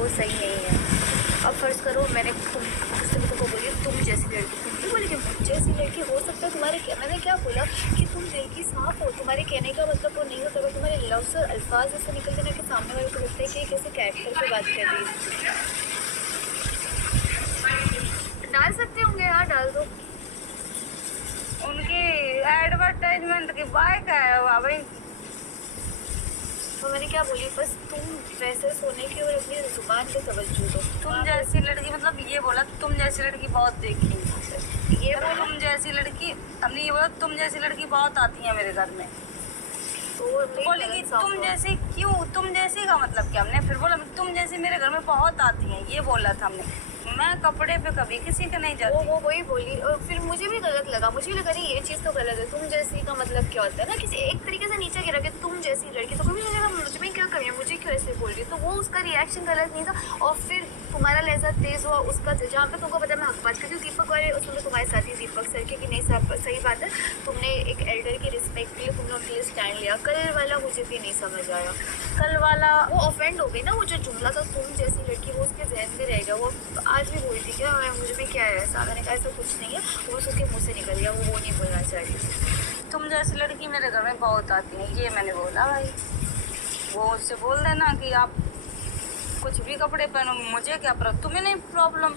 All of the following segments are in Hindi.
वो सही नहीं है। अब फर्ज करो मैंने तुमको बोली तुम जैसी लड़की, तुम भी बोले कि मुझ जैसी लड़की हो सकता है तुम्हारे क्या, मैंने क्या बोला कि तुम दिल की साफ हो, तुम्हारे कहने का मतलब वो नहीं होता, तुम्हारे लफ्ज़ और अल्फाज ऐसे निकलते ना कि सामने वाले को लगता है कि कैसे कैरेक्टर पे बात कर रही है। डाल सकते होंगे, हाँ डाल दो। उनकी एडवर्टाइजमेंट की बाइक है भाई। तो मैंने क्या बोली, बस तुम वैसे सोने की और अपनी जुबान पे तवज्जो दो। तुम जैसी लड़की, मतलब ये बोला तुम जैसी लड़की बहुत देखी, ये बोलो तुम जैसी लड़की, हमने ये बोला तुम जैसी लड़की बहुत आती है मेरे घर में। तो बोलेगी तुम जैसी क्यों, तुम जैसी का मतलब क्या, हमने फिर बोला तुम जैसी मेरे घर में बहुत आती हैं, ये बोला था हमने। मैं कपड़े पे कभी किसी के नहीं जाती। वो वही बोली और फिर मुझे भी गलत लगा, मुझे भी लगा नहीं ये चीज़ तो गलत है। तुम जैसी का मतलब क्या होता है ना, किसी एक तरीके से नीचे गिरा के तुम जैसी लड़की, तो कभी मुझे मुझ में क्या कमी है, मुझे क्यों ऐसे बोल रही है, तो वो उसका रिएक्शन गलत नहीं था। और फिर तुम्हारा लहजा तेज़ हुआ उसका, जहाँ पे तुमको पता मैं हक बात करती हूँ, दीपक वाले उसमें तो तुम्हारे साथ ही दीपक सर के कि नहीं साहब सही बात है, तुमने एक एल्डर की रिस्पेक्ट के लिए तुमने उनके लिए स्टैंड लिया। कल वाला मुझे भी नहीं समझ आया, कल वाला वो ऑफेंड हो गई ना, वो जो जुमला था तुम जैसी लड़की वो उसके जहन में रहेगा। वो आज भी बोली थी क्या मुझे में क्या है ऐसा, मैंने कहा ऐसा कुछ नहीं है, वो बस उसके मुँह से निकल गया, वो नहीं बोलना चाहिए। तुम जैसी लड़की मेरे घर में बहुत आती है, ये मैंने बोला भाई। वो उससे बोल देना कि आप कुछ भी कपड़े पहनो, मुझे क्या प्रॉब्लम, तुम्हें नहीं प्रॉब्लम।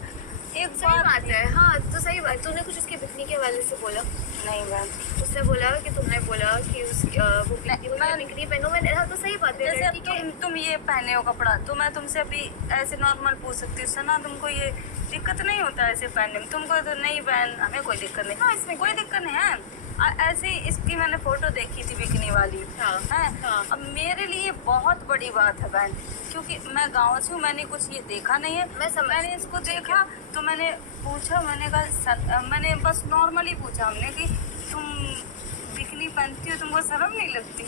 एक सही बात है, हाँ तो सही बात। तूने कुछ उसकी बिकनी के हवाले से बोला नहीं बहन, उसने बोला कि तुमने बोला कि उसकी वो बिकनी पहनो, मैंने हाँ तो सही बात है। जैसे अब तुम ये पहने हो कपड़ा, तो मैं तुमसे अभी ऐसे नॉर्मल पूछ सकती हूँ सना, तुमको ये दिक्कत नहीं होता ऐसे पहनने में, तुमको तो नहीं बहन हमें कोई दिक्कत नहीं। हाँ इसमें कोई दिक्कत नहीं है। ऐसे इसकी मैंने फोटो देखी थी बिकनी वाली, हाँ, है हाँ। अब मेरे लिए बहुत बड़ी बात है बहन, क्योंकि मैं गाँव से हूँ, मैंने कुछ ये देखा नहीं है। मैंने इसको देखा तो मैंने पूछा, मैंने कहा मैंने बस नॉर्मली पूछा हमने कि तुम बिकनी पहनती हो, तुमको शर्म नहीं लगती?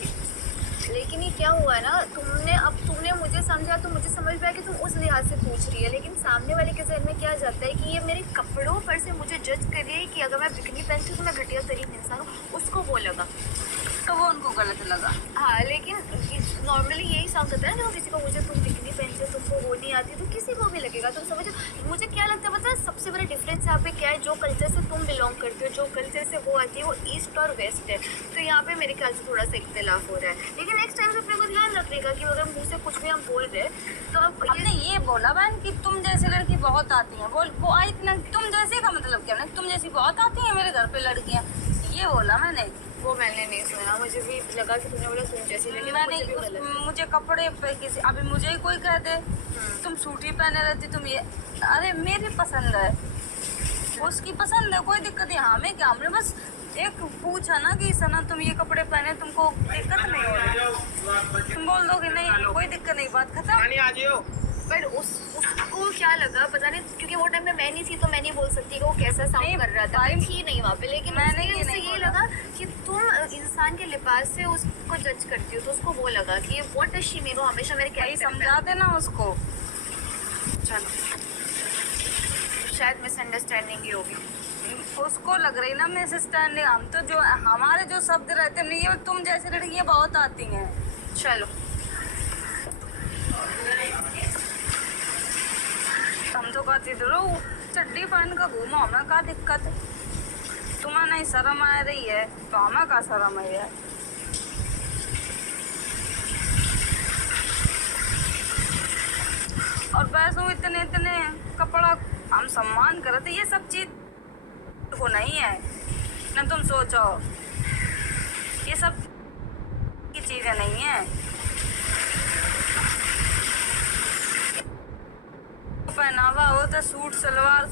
लेकिन ये क्या हुआ ना, तुमने मुझे समझा तो मुझे समझ में आया कि तुम उस लिहाज से पूछ रही है, लेकिन सामने वाले के जहन में क्या जाता है कि ये मेरे कपड़ों पर से मुझे जज कर रही है कि अगर मैं बिकनी पहनती हूँ तो मैं घटिया तरीन इंसान हूँ, उसको वो लगा तो वो उनको गलत लगा। हाँ लेकिन नॉर्मली यही साउंड होता है ना, किसी को मुझे तुम बिकनी पहनती हो तुमको वो नहीं आती, तो किसी को भी लगेगा। तुम समझो मुझे क्या लगता है पता है, सबसे बड़ा डिफरेंस यहाँ पे क्या है, जो कल्चर से तुम बिलोंग करते हो, जो कल्चर से वो आती है, वो ईस्ट और वेस्ट है, तो यहाँ पे मेरे ख्याल से थोड़ा सा इख्तिलाफ हो रहा है। लेकिन नेक्स्ट टाइम से अपने को ध्यान रखने का कि अगर मुँह से कुछ भी हम बोल रहे तो अब हमने ये बोला बहन कि तुम जैसी लड़की बहुत आती हैं, वो आई थी ना, तुम जैसे का मतलब क्या, तुम जैसी बहुत आती हैं मेरे घर पे लड़कियाँ, ये बोला मैंने। वो मैंने नहीं सुना, मुझे भी लगा कि तुमने बोला तुम जैसी, लेकिन मैंने मुझे कपड़े पे किसी, अभी मुझे ही कोई कह दे तुम सूट ही पहने रहती, तुम ये, अरे मेरी पसंद है, उसकी पसंद है, कोई दिक्कत है, हमें क्या, हमने बस एक पूछा ना कि सना तुम ये कपड़े पहने तुमको दिक्कत नहीं हो रही, तुम बोल दो कि नहीं कोई दिक्कत नहीं, बात खत्म। पर उसको क्या लगा पता नहीं, क्योंकि वो टाइम में मैं नहीं थी तो मैं नहीं बोल सकती कि वो कैसा साउंड कर रहा था, मैं थी नहीं वहाँ पे, लेकिन मैंने उससे ये लगा कि तुम इंसान के लिबास से उसको जज करती हो, तो उसको वो लगा कि व्हाट इज शी मीन, वो हमेशा मेरे क्या समझा देना उसको। चलो शायद मिसअंडरस्टैंडिंग ही होगी, उसको लग रही ना मिसअंडरस्टैंडिंग, हम तो जो हमारे जो शब्द रहते हैं ये तुम जैसी लड़कियाँ बहुत आती हैं। चलो हम तो कहती धरो चड्डी पहन कर घूमो, हमें क्या दिक्कत है, तुम्हें नहीं शर्म आ रही है तो हमें क्या शर्म है यार। और पैसों इतने इतने कपड़ा हम सम्मान करते, ये सब चीज को नहीं है ना, तुम सोचो ये सब की चीजें नहीं है। पहनावा हो तो सूट सलवार